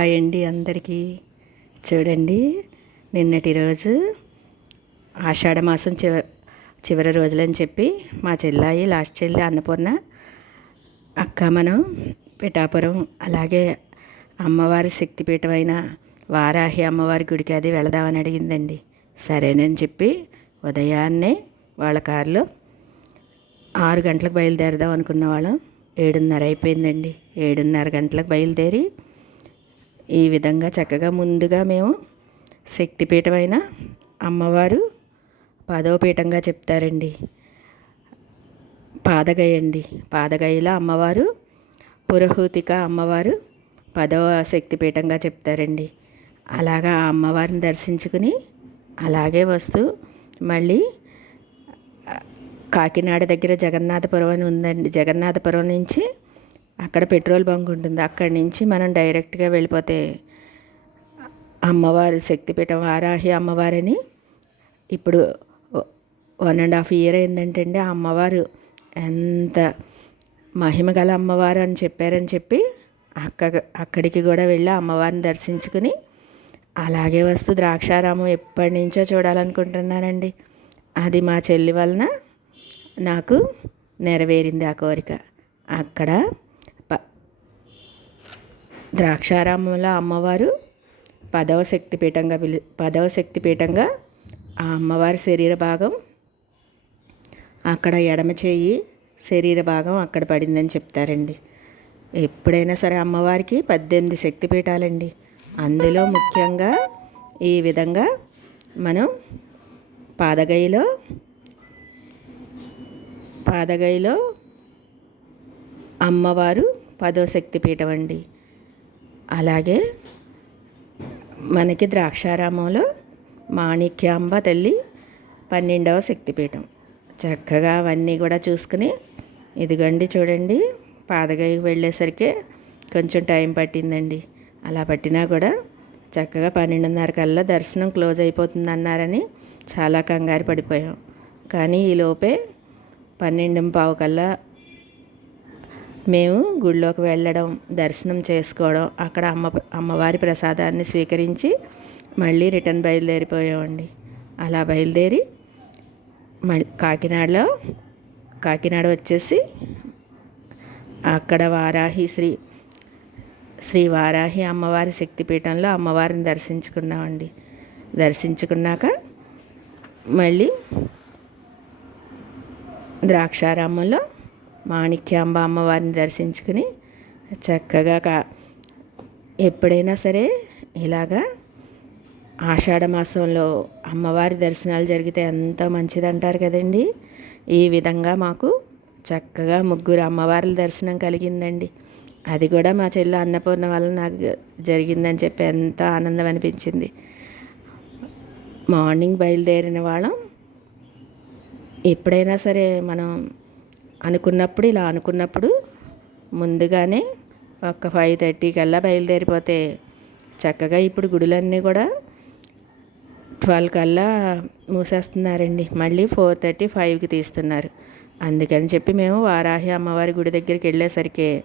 Hi అండి అందరికీ. చూడండి నిన్నటి రోజు ఆషాఢ మాసం చివ చివరి రోజులని చెప్పి మా చెల్లాయి లాస్ట్ చెల్లి అన్నపూర్ణ అక్క మనం పిఠాపురం అలాగే అమ్మవారి శక్తిపీఠం అయిన వారాహి అమ్మవారి గుడికి అది వెళదామని అడిగిందండి. సరేనని చెప్పి ఉదయాన్నే వాళ్ళ కారులో ఆరు గంటలకు బయలుదేరదాం అనుకున్న వాళ్ళం. ఏడున్నర అయిపోయిందండి. ఏడున్నర గంటలకు బయలుదేరి ఈ విధంగా చక్కగా ముందుగా మేము శక్తిపీఠమైన అమ్మవారు పదవ పీఠంగా చెప్తారండి. పాదగయ అండి పాదగయలో అమ్మవారు పురహూతిక అమ్మవారు పదవ శక్తిపీఠంగా చెప్తారండి. అలాగా ఆ అమ్మవారిని దర్శించుకుని అలాగే వస్తూ మళ్ళీ కాకినాడ దగ్గర జగన్నాథపురం అని ఉందండి. జగన్నాథపురం నుంచి అక్కడ పెట్రోల్ బంక్ ఉంటుంది. అక్కడి నుంచి మనం డైరెక్ట్గా వెళ్ళిపోతే అమ్మవారు శక్తిపీఠం వారాహి అమ్మవారని ఇప్పుడు వన్ అండ్ హాఫ్ ఇయర్ అయిందంటే అండి ఆ అమ్మవారు ఎంత మహిమ గల అమ్మవారు అని చెప్పారని చెప్పి అక్క అక్కడికి కూడా వెళ్ళి అమ్మవారిని దర్శించుకుని అలాగే వస్తూ ద్రాక్షారామం ఎప్పటి నుంచో చూడాలనుకుంటున్నానండి. అది మా చెల్లి వలన నాకు నెరవేరింది ఆ కోరిక. అక్కడ ద్రాక్షారామంలో అమ్మవారు పదవ శక్తిపీఠంగా పిలి పదవ శక్తిపీఠంగా ఆ అమ్మవారి శరీర భాగం అక్కడ ఎడమ చేయి శరీర భాగం అక్కడ పడిందని చెప్తారండి. ఎప్పుడైనా సరే అమ్మవారికి పద్దెనిమిది శక్తిపీఠాలండి అందులో ముఖ్యంగా ఈ విధంగా మనం పాదగైలో పాదగైలో అమ్మవారు పదో శక్తిపీఠం అండి. అలాగే మనకి ద్రాక్షారామంలో మాణిక్యాంబ తల్లి పన్నెండవ శక్తిపీఠం. చక్కగా అవన్నీ కూడా చూసుకుని ఇదిగండి చూడండి పాదగైకి వెళ్ళేసరికి కొంచెం టైం పట్టిందండి. అలా పట్టినా కూడా చక్కగా పన్నెండున్నర కల్లా దర్శనం క్లోజ్ అయిపోతుంది అన్నారని చాలా కంగారు పడిపోయాం. కానీ ఈలోపే పన్నెండు పావు కల్లా మేము గుళ్ళోకి వెళ్ళడం దర్శనం చేసుకోవడం అక్కడ అమ్మ అమ్మవారి ప్రసాదాన్ని స్వీకరించి మళ్ళీ రిటర్న్ బయలుదేరిపోయామండి. అలా బయలుదేరి మళ్ళీ కాకినాడలో కాకినాడ వచ్చేసి అక్కడ వారాహి శ్రీ శ్రీ వారాహి అమ్మవారి శక్తిపీఠంలో అమ్మవారిని దర్శించుకున్నామండి. దర్శించుకున్నాక మళ్ళీ ద్రాక్షారామంలో మాణిక్యాంబ అమ్మవారిని దర్శించుకుని చక్కగా ఎప్పుడైనా సరే ఇలాగా ఆషాఢ మాసంలో అమ్మవారి దర్శనాలు జరిగితే ఎంత మంచిదంటారు కదండి. ఈ విధంగా మాకు చక్కగా ముగ్గురు అమ్మవార్ల దర్శనం కలిగిందండి. అది కూడా మా చెల్లి అన్నపూర్ణ వల్ల నాకు జరిగిందని చెప్పి ఎంత ఆనందం అనిపించింది. మార్నింగ్ బయలుదేరిన వాళ్ళం. ఎప్పుడైనా సరే మనం అనుకున్నప్పుడు ఇలా అనుకున్నప్పుడు ముందుగానే ఒక ఫైవ్ థర్టీ కల్లా బయలుదేరిపోతే చక్కగా ఇప్పుడు గుడులన్నీ కూడా ట్వెల్వ్ కల్లా మూసేస్తున్నారండి. మళ్ళీ ఫోర్ థర్టీ ఫైవ్కి తీస్తున్నారు. అందుకని చెప్పి మేము వారాహి అమ్మవారి గుడి దగ్గరికి వెళ్ళేసరికి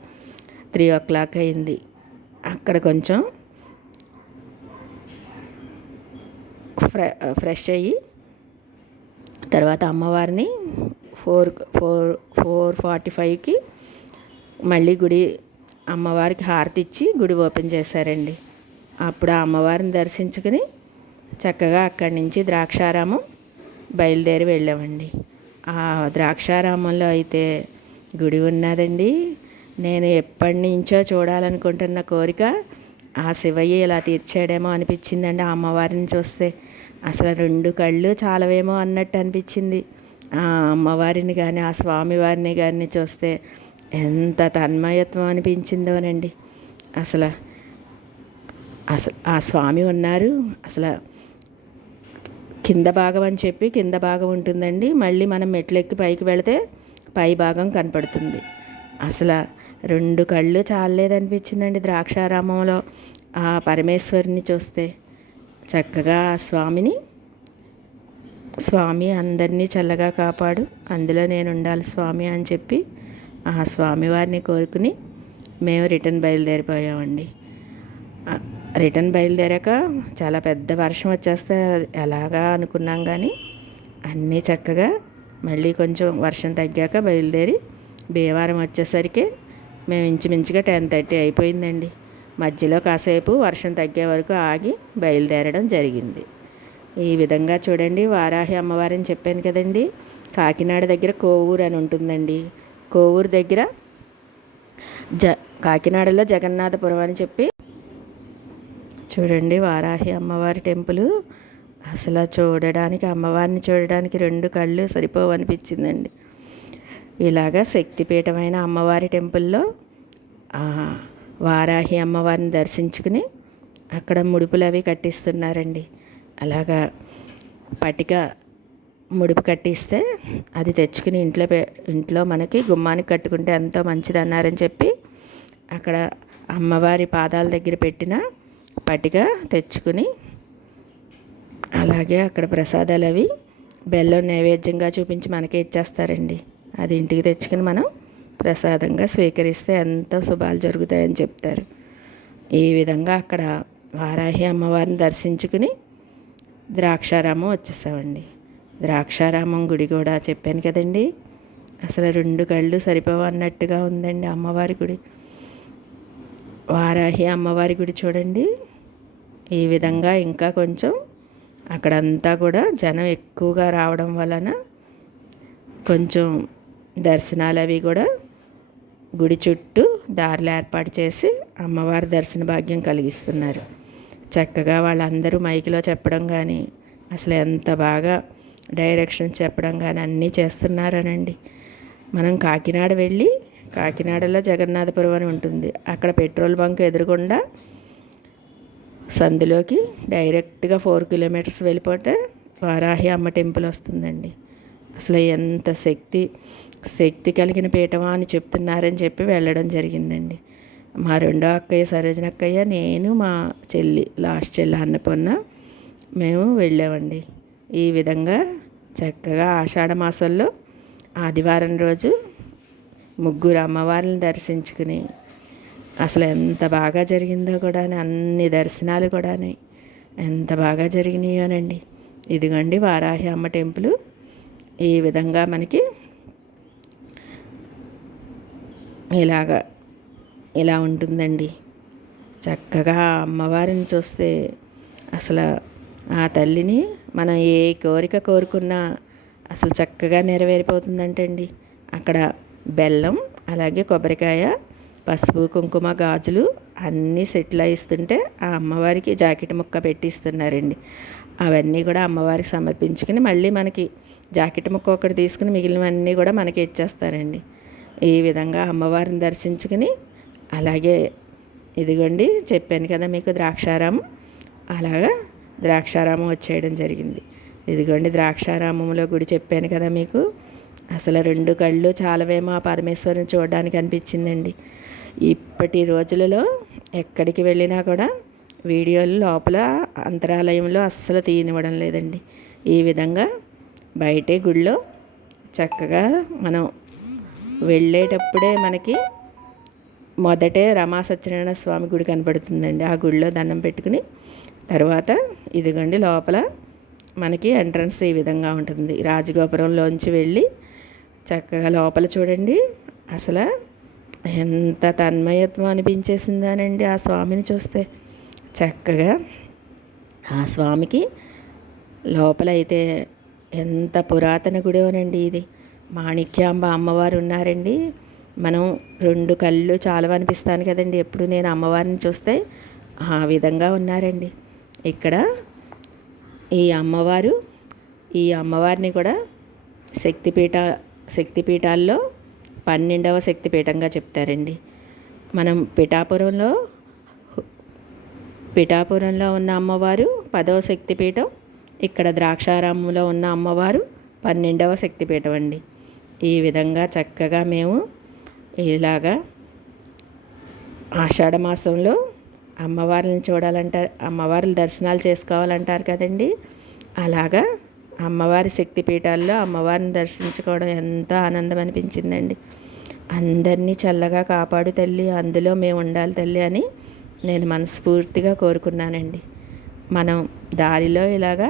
త్రీ ఓ క్లాక్ అయింది. అక్కడ కొంచెం ఫ్రె ఫ్రెష్ అయ్యి తర్వాత అమ్మవారిని ఫోర్ ఫోర్ ఫోర్ ఫార్టీ ఫైవ్కి మళ్ళీ గుడి అమ్మవారికి హారతి ఇచ్చి గుడి ఓపెన్ చేశారండి. అప్పుడు ఆ అమ్మవారిని దర్శించుకుని చక్కగా అక్కడి నుంచి ద్రాక్షారామం బయలుదేరి వెళ్ళామండి. ఆ ద్రాక్షారామంలో అయితే గుడి ఉన్నదండి. నేను ఎప్పటి నుంచో చూడాలనుకుంటున్న కోరిక ఆ శివయ్య ఇలా తీర్చాడేమో అనిపించిందండి ఆ అమ్మవారిని చూస్తే. అసలు రెండు కళ్ళు చాలవేమో అన్నట్టు అనిపించింది. అమ్మవారిని కానీ ఆ స్వామివారిని కానీ చూస్తే ఎంత తన్మయత్వం అనిపించిందోనండి అసలు అసలు ఆ స్వామి ఉన్నారు. అసలు కింద భాగం అని చెప్పి కింద భాగం ఉంటుందండి. మళ్ళీ మనం మెట్లెక్కి పైకి వెళితే పై భాగం కనపడుతుంది. అసలు రెండు కళ్ళు చాలేదనిపించిందండి ద్రాక్షారామంలో ఆ పరమేశ్వరిని చూస్తే. చక్కగా ఆ స్వామిని స్వామి అందరినీ చల్లగా కాపాడు. అందులో నేను ఉండాలి స్వామి అని చెప్పి ఆ స్వామివారిని కోరుకుని మేము రిటర్న్ బయలుదేరిపోయామండి. రిటర్న్ బయలుదేరాక చాలా పెద్ద వర్షం వచ్చేస్తే ఎలాగా అనుకున్నాం కానీ అన్నీ చక్కగా మళ్ళీ కొంచెం వర్షం తగ్గాక బయలుదేరి భీమవరం వచ్చేసరికి మేము ఇంచుమించుగా టెన్ థర్టీ అయిపోయిందండి. మధ్యలో కాసేపు వర్షం తగ్గే వరకు ఆగి బయలుదేరడం జరిగింది. ఈ విధంగా చూడండి వారాహి అమ్మవారని చెప్పాను కదండి. కాకినాడ దగ్గర కోవూరు అని ఉంటుందండి. కోవూరు దగ్గర జ కాకినాడలో జగన్నాథపురం అని చెప్పి చూడండి వారాహి అమ్మవారి టెంపుల్. అసలు చూడడానికి అమ్మవారిని చూడడానికి రెండు కళ్ళు సరిపోవనిపించిందండి ఇలాగా శక్తిపీఠమైన అమ్మవారి టెంపుల్లో వారాహి అమ్మవారిని దర్శించుకుని అక్కడ ముడుపులు అవి కట్టిస్తున్నారండి. అలాగా పటిక ముడుపు కట్టిస్తే అది తెచ్చుకుని ఇంట్లో ఇంట్లో మనకి గుమ్మానికి కట్టుకుంటే ఎంతో మంచిది అన్నారని చెప్పి అక్కడ అమ్మవారి పాదాల దగ్గర పెట్టిన పటిక తెచ్చుకుని అలాగే అక్కడ ప్రసాదాలు అవి బెల్లం నైవేద్యంగా చూపించి మనకే ఇచ్చేస్తారండి. అది ఇంటికి తెచ్చుకుని మనం ప్రసాదంగా స్వీకరిస్తే ఎంతో శుభాలు జరుగుతాయని చెప్తారు. ఈ విధంగా అక్కడ వారాహి అమ్మవారిని దర్శించుకుని ద్రాక్షారామం వచ్చేసామండి. ద్రాక్షారామం గుడి కూడా చెప్పాను కదండి. అసలు రెండు కళ్ళు సరిపోవు అన్నట్టుగా ఉందండి అమ్మవారి గుడి. వారాహి అమ్మవారి గుడి చూడండి. ఈ విధంగా ఇంకా కొంచెం అక్కడంతా కూడా జనం ఎక్కువగా రావడం వలన కొంచెం దర్శనాలు అవి కూడా గుడి చుట్టూ దారులు ఏర్పాటు చేసి అమ్మవారి దర్శన భాగ్యం కలిగిస్తున్నారు. చక్కగా వాళ్ళందరూ మైకిలో చెప్పడం కానీ అసలు ఎంత బాగా డైరెక్షన్ చెప్పడం కానీ అన్నీ చేస్తున్నారనండి. మనం కాకినాడ వెళ్ళి కాకినాడలో జగన్నాథపురం అని ఉంటుంది. అక్కడ పెట్రోల్ బంక్ ఎదురుగుండా సందులోకి డైరెక్ట్గా ఫోర్ కిలోమీటర్స్ వెళ్ళిపోతే వారాహి అమ్మ టెంపుల్ వస్తుందండి. అసలు ఎంత శక్తి శక్తి కలిగిన పీఠమా అని చెప్తున్నారని చెప్పి వెళ్ళడం జరిగిందండి. మా రెండో అక్కయ్య సరోజన అక్కయ్య నేను మా చెల్లి లాస్ట్ చెల్లి అన్నపూర్ణ మేము వెళ్ళామండి. ఈ విధంగా చక్కగా ఆషాఢ మాసంలో ఆదివారం రోజు ముగ్గురు అమ్మవారిని దర్శించుకుని అసలు ఎంత బాగా జరిగిందో కూడా అన్ని దర్శనాలు కూడా ఎంత బాగా జరిగినాయోనండి. ఇదిగోండి వారాహి అమ్మ టెంపుల్. ఈ విధంగా మనకి ఇలాగా ఇలా ఉంటుందండి? చక్కగా అమ్మవారిని చూస్తే అసలు ఆ తల్లిని మనం ఏ కోరిక కోరుకున్నా అసలు చక్కగా నెరవేరిపోతుందంటండి. అక్కడ బెల్లం అలాగే కొబ్బరికాయ పసుపు కుంకుమ గాజులు అన్నీ సెటిల్ ఇస్తుంటే ఆ అమ్మవారికి జాకెట్ ముక్క పెట్టిస్తున్నారండి. అవన్నీ కూడా అమ్మవారికి సమర్పించుకుని మళ్ళీ మనకి జాకెట్ ముక్క ఒకటి తీసుకుని మిగిలినవన్నీ కూడా మనకి ఇచ్చేస్తారండి. ఈ విధంగా అమ్మవారిని దర్శించుకుని అలాగే ఇదిగోండి చెప్పాను కదా మీకు ద్రాక్షారామం. అలాగా ద్రాక్షారామం వచ్చేయడం జరిగింది. ఇదిగోండి ద్రాక్షారామంలో గుడి చెప్పాను కదా మీకు. అసలు రెండు కళ్ళు చాలవేమో ఆ పరమేశ్వరుని చూడడానికి అనిపించిందండి. ఇప్పటి రోజులలో ఎక్కడికి వెళ్ళినా కూడా వీడియోలు లోపల అంతరాలయంలో అస్సలు తీయనివ్వడం లేదండి. ఈ విధంగా బయటే గుడిలో చక్కగా మనం వెళ్ళేటప్పుడే మనకి మొదటే రమా సత్యనారాయణ స్వామి గుడి కనబడుతుందండి. ఆ గుడిలో దండం పెట్టుకుని తర్వాత ఇదిగండి లోపల మనకి ఎంట్రన్స్ ఈ విధంగా ఉంటుంది. రాజగోపురంలోంచి వెళ్ళి చక్కగా లోపల చూడండి. అసలు ఎంత తన్మయత్వం అనిపించేసిందానండి ఆ స్వామిని చూస్తే. చక్కగా ఆ స్వామికి లోపల అయితే ఎంత పురాతన గుడోనండి ఇది. మాణిక్యాంబ అమ్మవారు ఉన్నారండి. మనం రెండు కళ్ళు చాలా అనిపిస్తాను కదండి. ఎప్పుడు నేను అమ్మవారిని చూస్తే ఆ విధంగా ఉన్నారండి. ఇక్కడ ఈ అమ్మవారు ఈ అమ్మవారిని కూడా శక్తిపీఠ శక్తిపీఠాల్లో పన్నెండవ శక్తిపీఠంగా చెప్తారండి. మనం పిఠాపురంలో పిఠాపురంలో ఉన్న అమ్మవారు పదవ శక్తిపీఠం ఇక్కడ ద్రాక్షారామంలో ఉన్న అమ్మవారు పన్నెండవ శక్తిపీఠం అండి. ఈ విధంగా చక్కగా మేము ఇలాగా ఆషాఢ మాసంలో అమ్మవారిని చూడాలంటారు అమ్మవారి దర్శనాలు చేసుకోవాలంటారు కదండి. అలాగా అమ్మవారి శక్తిపీఠాల్లో అమ్మవారిని దర్శించుకోవడం ఎంతో ఆనందం అనిపించిందండి. అందరినీ చల్లగా కాపాడు తల్లి అందులో మేము ఉండాలి తల్లి అని నేను మనస్ఫూర్తిగా కోరుకున్నానండి. మనం దారిలో ఇలాగా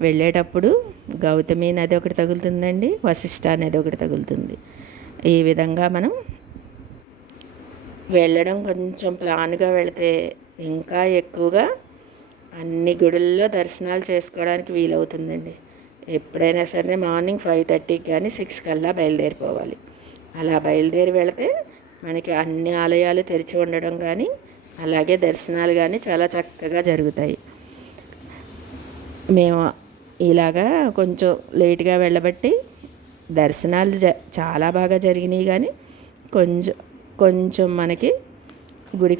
వెళ్ళేటప్పుడు గౌతమి నది ఒకటి తగులుతుందండి వశిష్ఠ నది ఒకటి తగులుతుంది. ఈ విధంగా మనం వెళ్ళడం కొంచెం ప్లాన్గా వెళితే ఇంకా ఎక్కువగా అన్ని గుడుల్లో దర్శనాలు చేసుకోవడానికి వీలవుతుందండి. ఎప్పుడైనా సరే మార్నింగ్ ఫైవ్ థర్టీకి కానీ సిక్స్ కల్లా బయలుదేరిపోవాలి. అలా బయలుదేరి వెళితే మనకి అన్ని ఆలయాలు తెరిచి ఉండడం కానీ అలాగే దర్శనాలు కానీ చాలా చక్కగా జరుగుతాయి. మేము ఇలాగా కొంచెం లేట్గా వెళ్ళబట్టి దర్శనాలు జ చాలా బాగా జరిగినాయి కానీ కొంచెం కొంచెం మనకి గుడి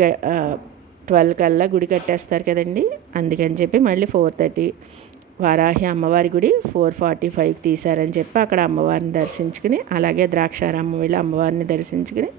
ట్వెల్వ్ కల్లా గుడి కట్టేస్తారు కదండి. అందుకని చెప్పి మళ్ళీ ఫోర్ థర్టీ వారాహి అమ్మవారి గుడి ఫోర్ ఫార్టీ ఫైవ్కి తీశారని చెప్పి అక్కడ అమ్మవారిని దర్శించుకుని అలాగే ద్రాక్షారామం వెళ్ళి అమ్మవారిని దర్శించుకుని